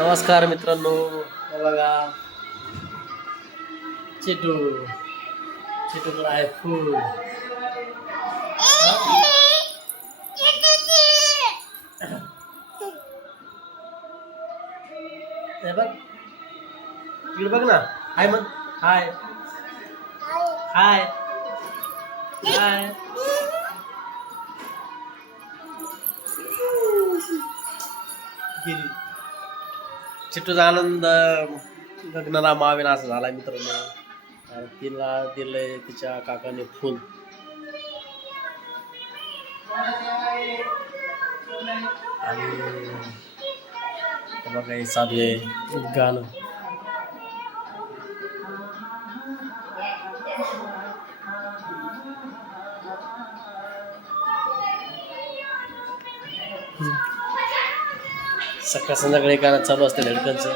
नमस्कार मित्रांनो, हे बघा चिटू चिटूकडे आहे फूल. हे बघ इकडे बघ ना. हाय मग. हाय हाय हाय. गेली. चिट्टूचा आनंद गगनाला मावेन असं झाला मित्रांनो. आणि तिला दिलंय तिच्या काकाने फुल. आणि बघा हे चालू आहे गाणं. सकाळ संध्याकाळी गाणं चालू असतं धडकनचं.